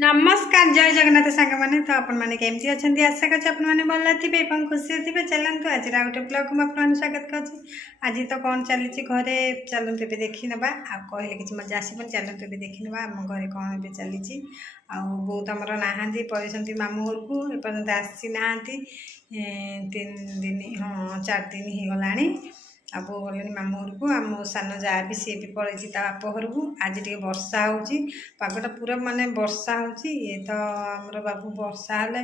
नमस्कार जय जगन्नाथ सांग मैंने तो आपण मैंने केमती अच्छा आशा कर भल थे खुशी थे चलतु आज गोटे ब्लॉग में आप स्वागत कर आज तो कौन चली घरे चलतु ए देखी ना आ कहले कि मजा आस चलतु ए देखी ना आम घर कौन ए चली बो तो आमर ना पड़े मामू घर को एपर्तंत आसी ना 3 दिन हाँ 4 दिन हो गला आ बो गले मामू घर को आम सान जा भी सी भी पड़े बाप घर को आज टे वर्षा होगटा पूरा माने वर्षा हो ये तो आमर बाबू वर्षा हेले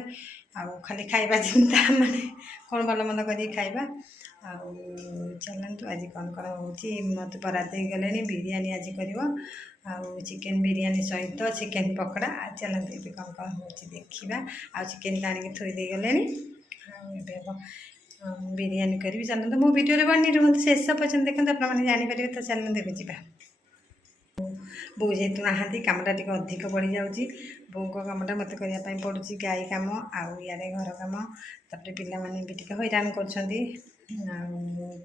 खाली खाइबा चिंता माने कौन भल मंद कर खाइबा चलतु आज कौन कौन हो मत बरात गले बिरियानी आज कर चिकेन बिरियानी सहित चिकेन पकड़ा चलते ये कौन कौन हो देखा आ चिकेन तो आणिक थोदे गले बिरियानी करी चलते मो वीडियो बनी रुहतु शेष पर्यटन देखते आपने जानीपर तो चलते भी जा बो जेहतु ना कमटा टी अधिक बढ़ी जाऊँगी बो कमटा मत करने पड़ू गाई कम आड़े घर कम तापर पिला भी टे हैरान कर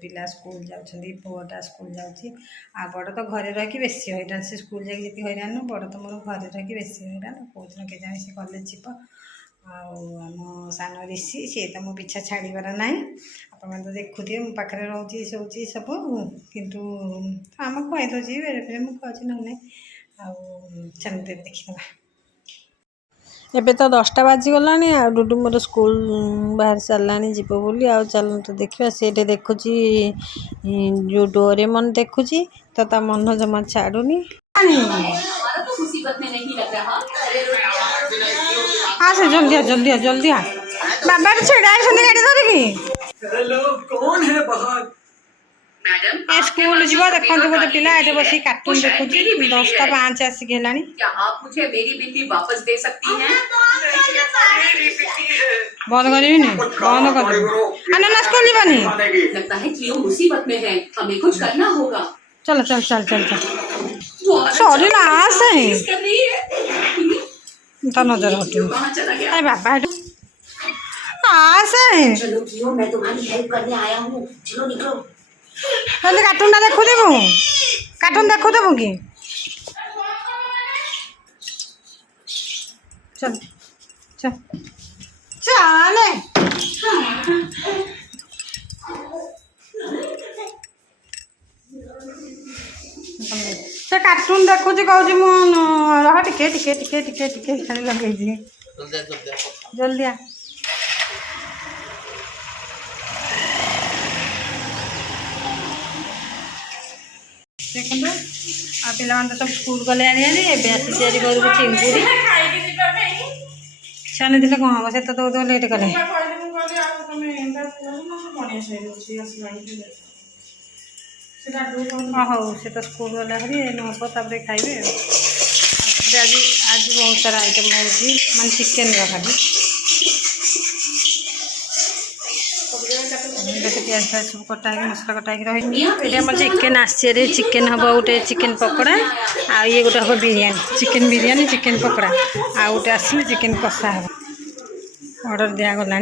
पिला स्कूल जाऊँगी पुआटा स्कूल जाऊँगी आ बड़ तो घरे रही बेसी हैरान से स्कूल जाकि हैरान बड़ तो मोर घरे रही बेसी हैरान कौ दिन के जाने से कॉलेज जीव आम सान ऋषि सी तो मो पिछा छाड़बार ना आप तो देखुए मो पाखे रोचे सोची सब किंतु आम खुआई दूसरी बेले बेले मुझे खुआची ना चलते देखा एबे तो 10टा बाजीगला आ डुडू मोर स्कूल बाहर सारा जीव बोली आ चलते देखा से देखुची जो डोरेमन देखुची तो मन जमा छाड़ूनी हाँ से जल्दी आ जल्दी आ जल्दी आ बाबा छेड़ा गाड़ी धरिकी कौन है स्कूल जीव देखो गोटे पिला ये बस कार्टून देखुची 10टा 5 आसिक है बंद करी बंद कर ना स्कूल जीवानी लगता है कि मुसीबत में है हमें कुछ करना होगा चल चल चल चल चल सॉरी ना से तो नजर हटू अरे बाबा चलो क्यों मैं तुम्हारी हेल्प करने आया हूँ चलो निकलो पहले कार्टून देखु देबू कार्टून देखु देबू कि चल चल चल से कार्टून देखुची कहूँ मुझे टिके टिके टिके टिके टिके खाली लगे जल्दी आ देखो आ पिला तो सब स्कूल गले आसी तैयारी कर चिंगुड़ी छानी दिले कौन हम से तो लेट कले हाँ से तो स्कूल गला हरी हम खाइबे आज आज बहुत सारा आइटम हो मान चिकेन खाली प्याज फ्याज सब कटा मसला कटा रही चिकेन आसचे चिकेन हम गोटे चिकेन पकोड़ा आ ये गोटे हम बिरियानी चिकेन पकोड़ा आ गोटे आसले चिकेन कषा हम ऑर्डर दिगला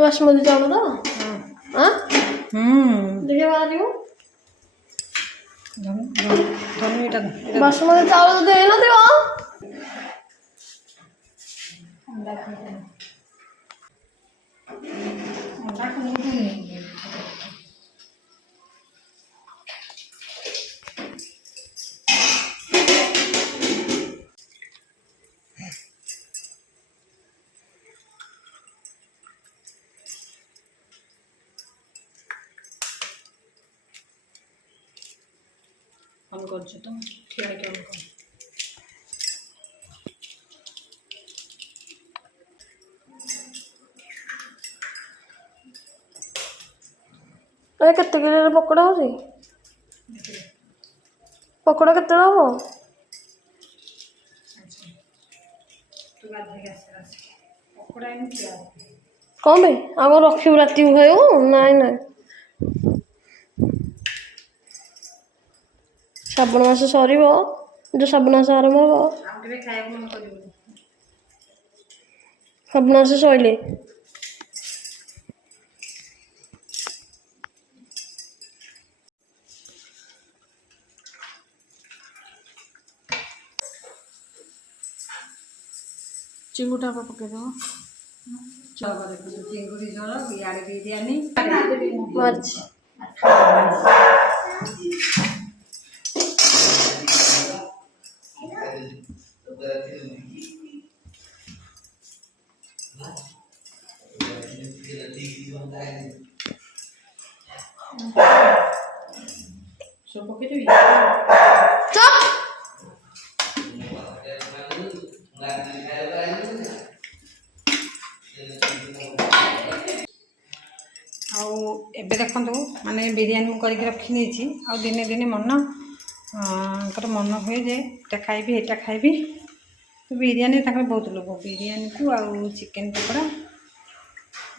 बासमती चावल तो देखिए बासमती चावल तो दे ना ଅନ୍ କରୁଛୁ ତ ଠିଆ ହେଇକି ଅନ୍ କର। କେତେ କିଲୋର ପକୋଡ଼ା ହଉଛି? ପକୋଡ଼ା କେତେବେଳେ ହବ? ତୁ ଗାଧେଇକି ଆସ ପକୋଡ଼ା ଏମିତି ଠିଆ ହବ। କ'ଣ ପାଇଁ ଆଉ ରଖିବୁ ରାତିକୁ ଖାଇବୁ? ନାଇଁ ନାଇଁ, ଶ୍ରାବଣ ମାସ ସରିବ, ଯେଉଁ ଶ୍ରାବଣ ମାସ ଆରମ୍ଭ ହବ, ଆଉ କେବେ ଖାଇବାକୁ ମନ କରିବୁନି। ଶ୍ରାବଣ ମାସ ସରିଲେ ଚିଙ୍ଗୁଟା ପକେଇଦେବ। ଦେଖନ୍ତୁ ଚିଙ୍ଗୁଡ଼ି ଝୋଳ, ଇଆଡ଼େ ବିରିୟାନୀ ମାରିଛି। ସବୁ ପକେଇଦେବି। ଆଉ ଏବେ ଦେଖନ୍ତୁ ମାନେ ବିରିୟାନୀ ମୁଁ କରିକି ରଖି ନେଇଛି। ଆଉ ଦିନେ ଦିନେ ଙ୍କର ମନ ହୁଏ ଯେ ଏଇଟା ଖାଇବି ଏଇଟା ଖାଇବି। ତ ବିରିୟାନୀ ତାଙ୍କର ବହୁତ ଲୋକ, ବିରିୟାନୀକୁ ଆଉ ଚିକେନ୍ ପକୋଡ଼ା।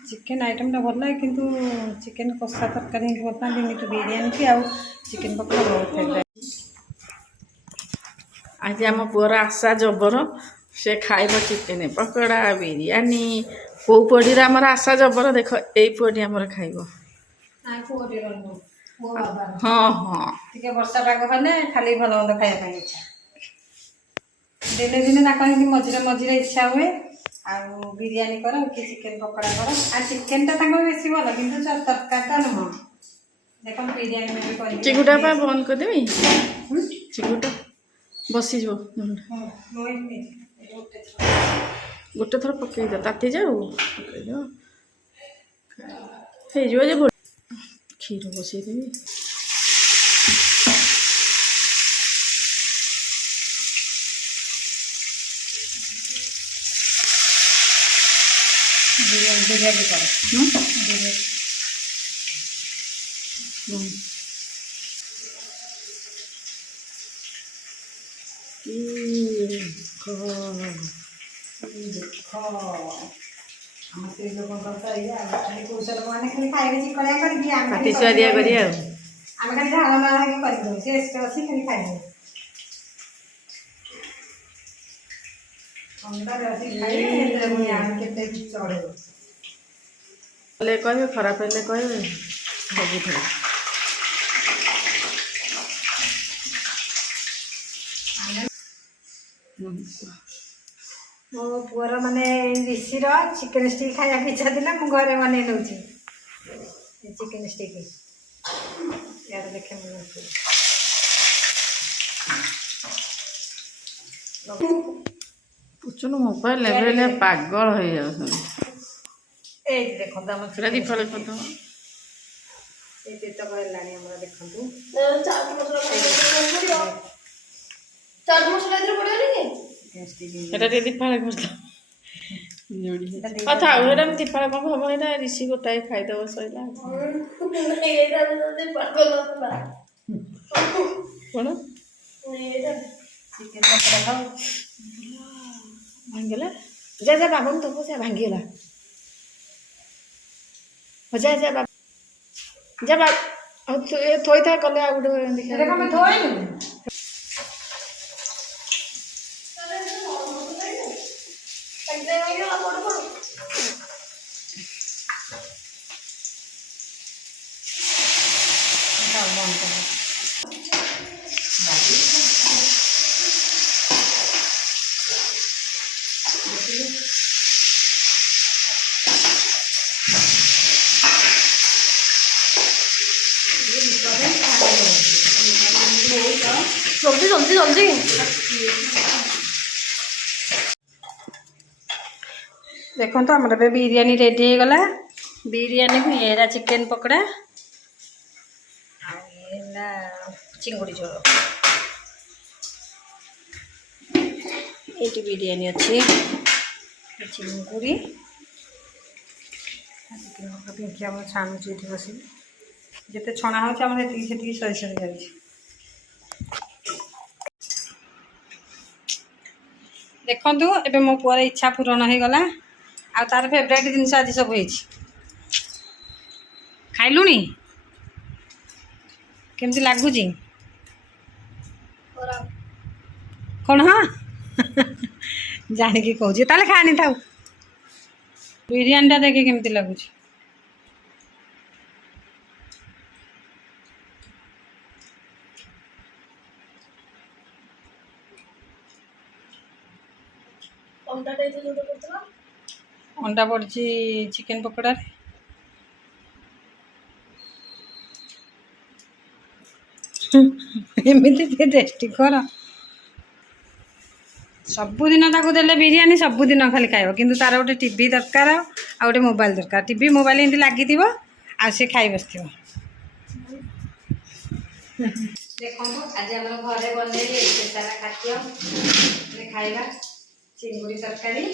ଚିକେନ୍ ଆଇଟମ୍ଟା ଭଲ ଲାଗେ କିନ୍ତୁ ଚିକେନ୍ କଷା ତରକାରୀ ହେଇକି ଭଲ ପାଆନ୍ତି, କିନ୍ତୁ ବିରିୟାନୀ ଆଉ ଚିକେନ୍ ପକୋଡ଼ା ବହୁତ ଫେଭରାଇଟ୍। ଆଜି ଆମ ପୁଅର ଆଶା ଜବର, ସେ ଖାଇବ ଚିକେନ ପକୋଡ଼ା ବିରିୟାନୀ। କେଉଁ ପୁଅଟିର ଆମର ଆଶା ଜବର, ଦେଖ ଏଇ ପୁଅଟି ଆମର ଖାଇବ। ହଁ ହଁ, ଟିକେ ବର୍ଷା ପାଗ ହେଲେ ଖାଲି ଭଲ ମନ୍ଦ ଖାଇବା ପାଇଁ ଇଚ୍ଛା। ଦିନେ ଦିନେ ତାଙ୍କ ଏମିତି ମଝିରେ ମଝିରେ ଇଚ୍ଛା ହୁଏ ଆଉ ବିରିୟାନୀ କର କି ଚିକେନ୍ ପକୋଡ଼ା କର। ଆଉ ଚିକେନ୍ଟା ତାଙ୍କର ବେଶୀ ଭଲ, କିନ୍ତୁ ତରକାରୀଟା ନୁହଁ। ଦେଖନ୍ତୁ ବିରିୟାନୀ ବି କରିକି ଚିଙ୍ଗୁଟା ପା ବନ୍ଦ କରିଦେବି। ଚିଙ୍ଗୁଟା ବସିଯିବ। ଗୋଟେ ଥର ପକେଇଦିଅ, ତାତି ଯାଉ ପକେଇଦିଅ, ହେଇଯିବ ଯେ। କ୍ଷୀର ବସେଇଦେବି। ବିରିୟାନୀ କର। ଆମ ସ୍ତ୍ରୀ ଲୋକଙ୍କର ତ ଏଇଆ, ଖାଲି ପୁରୁଷ ଲୋକମାନେ ଖାଲି ଖାଇବେ ଚିକଣିଆ କରିକି, ଆମେ ଖାଲି ସୁଆଦିଆ କରି ଆଉ ଆମେ ଖାଲି ଝାଳ ମାଳ ହେଇକି କରିଦେବୁ। ସେ ଏକ୍ସଟ୍ରା ଅଛି ଖାଲି ଖାଇଦେବୁ। ଥଣ୍ଡାରେ ଆସିକି ଖାଇବେ, ସେଥିରେ ପୁଣି ଆମେ କେତେ ଚଢ଼େଇବୁ। ହେଲେ କହିବେ, ଖରାପ ହେଲେ କହିବେ, ସବୁଥିରେ। ମୋ ପୁଅର ମାନେ ରିସିର ଚିକେନ୍ ଷ୍ଟିକ୍ ଖାଇବାକୁ ଇଚ୍ଛା ଥିଲା, ମୁଁ ଘରେ ବନେଇ ନେଉଛି ଚିକେନ୍ ଷ୍ଟିକ୍। ଇଆଡ଼େ ଦେଖେ ମୁଁ ପୁଚୁନୁ ମୋବାଇଲ ଲେଭେଲ ପାଗଳ ହେଇଯାଉଛନ୍ତି। ଏଇଠି ଦେଖନ୍ତୁ ଆମ ସେଟା ଦିଫାଳେ କରିଦେବ। ଏଇ ଯେତକ ହେଲାଣି ଆମର ଦେଖନ୍ତୁ। ଚାଟ୍ ମସଲା ଏଥିରେ ପଡ଼ିବନି କି? ସେଟା ଟିକେ ଦିଫାଳେ କରିଦେବ। କଥା ଆଉ ଏଇଟା ଦିଫାଳେ କ'ଣ ହବ? ଏଇଟା ରିସି ଗୋଟାଏ ଖାଇଦେବ ସଇଲା। କ'ଣ ଚିକେନ୍ ପକୋଡ଼ା ଖାଉ ଭାଙ୍ଗିଗଲା? ଯା ଯା ବାବାଙ୍କୁ ଦେବ, ସେ ଭାଙ୍ଗିଗଲା। ଯା ଯା ବାବା, ଯା ବାବା ଥୋଇଥା କଲେ ଆଉ ଗୋଟେ ଏଇଟା କ'ଣ ଆମେ ଧୋଇନୁ? ଜଲ୍ଦି ଜଲ୍ଦି ଜଲ୍ଦି। ଦେଖନ୍ତୁ ଆମର ଏବେ ବିରିୟାନୀ ରେଡ଼ି ହେଇଗଲା। ବିରିୟାନୀକୁ ଇଏ ହେଲା ଚିକେନ୍ ପକୋଡ଼ା ଆଉ ଇଏ ହେଲା ଚିଙ୍ଗୁଡ଼ି ଝୋଳ। ଏଇଠି ବିରିୟାନୀ ଅଛି ଚିଙ୍ଗୁଡ଼ି ପିଙ୍କି ଆମର ଛାଣୁଛି ଏଠି ବସିକି ଯେତେ ଛଣା ହେଉଛି ଆମର ଏତିକି ସେତିକି ସରି ସରି ଯାଉଛି। ଦେଖନ୍ତୁ ଏବେ ମୋ ପୁଅର ଇଚ୍ଛା ପୂରଣ ହେଇଗଲା ଆଉ ତାର ଫେଭରାଇଟ୍ ଜିନିଷ ଆଜି ସବୁ ହେଇଛି। ଖାଇଲୁଣି କେମିତି ଲାଗୁଛି କ'ଣ? ହଁ ଜାଣିକି କହୁଛି ତାହେଲେ ଖାଆନି ଥାଉ। ବିରିୟାନୀଟା ଦେଖି କେମିତି ଲାଗୁଛି। ଅଣ୍ଡା ପଡ଼ିଛି ଚିକେନ ପକୋଡ଼ାରେ। ଏମିତି ଟିକେ ଟେଷ୍ଟି କର। ସବୁଦିନ ତାକୁ ଦେଲେ ବିରିୟାନୀ ସବୁଦିନ ଖାଲି ଖାଇବ କିନ୍ତୁ ତାର ଗୋଟେ ଟିଭି ଦରକାର ଆଉ ଗୋଟେ ମୋବାଇଲ ଦରକାର। ଟିଭି ମୋବାଇଲ ଏମିତି ଲାଗିଥିବ ଆଉ ସେ ଖାଇ ବସିଥିବ। ଦେଖନ୍ତୁ ଆଜି ଆମର ଘରେ ବନେଇଲି ଏତେ ସାରା ଖାଦ୍ୟ ଖାଇବା। ଚିଙ୍ଗୁଡ଼ି ତରକାରୀ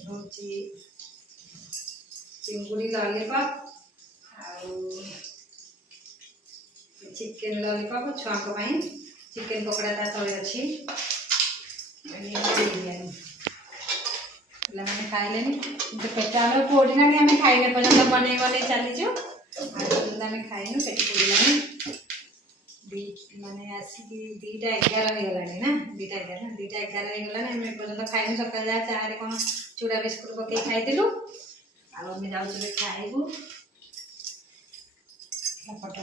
ହେଉଛି ଚିଙ୍ଗୁଡ଼ି ଲଲିପପ୍ ଆଉ ଚିକେନ ଲଲିପପ୍ ଛୁଆଙ୍କ ପାଇଁ ଚିକେନ ପକୋଡ଼ା ତା ତଳେ ଅଛି। ବିରିୟାନୀ ପିଲାମାନେ ଖାଇଲେନି କିନ୍ତୁ ପେଟ ଆମର ପୋଡ଼ିଲାନି। ଆମେ ଖାଇବା ପର୍ଯ୍ୟନ୍ତ ବନେଇ ବନେଇ ଚାଲିଛୁ ଆଉ ଆମେ ଖାଇନୁ ପେଟ ପୋଡ଼ିଲାନି। ମାନେ ଆସିକି 2:11 ହେଇଗଲାଣି ନା 2:11 ହେଇଗଲାଣି। ଆମେ ଏପର୍ଯ୍ୟନ୍ତ ଖାଇନୁ। ସକାଳେ ଯାହା ଚାହାରେ କ'ଣ ଚୁଡ଼ା ବିସ୍କୁଟ ପକେଇ ଖାଇଥିଲୁ ଆଉ ଆମେ ଯାଉଛୁ ଏବେ ଖାଇବୁ। ମୋ ହାତ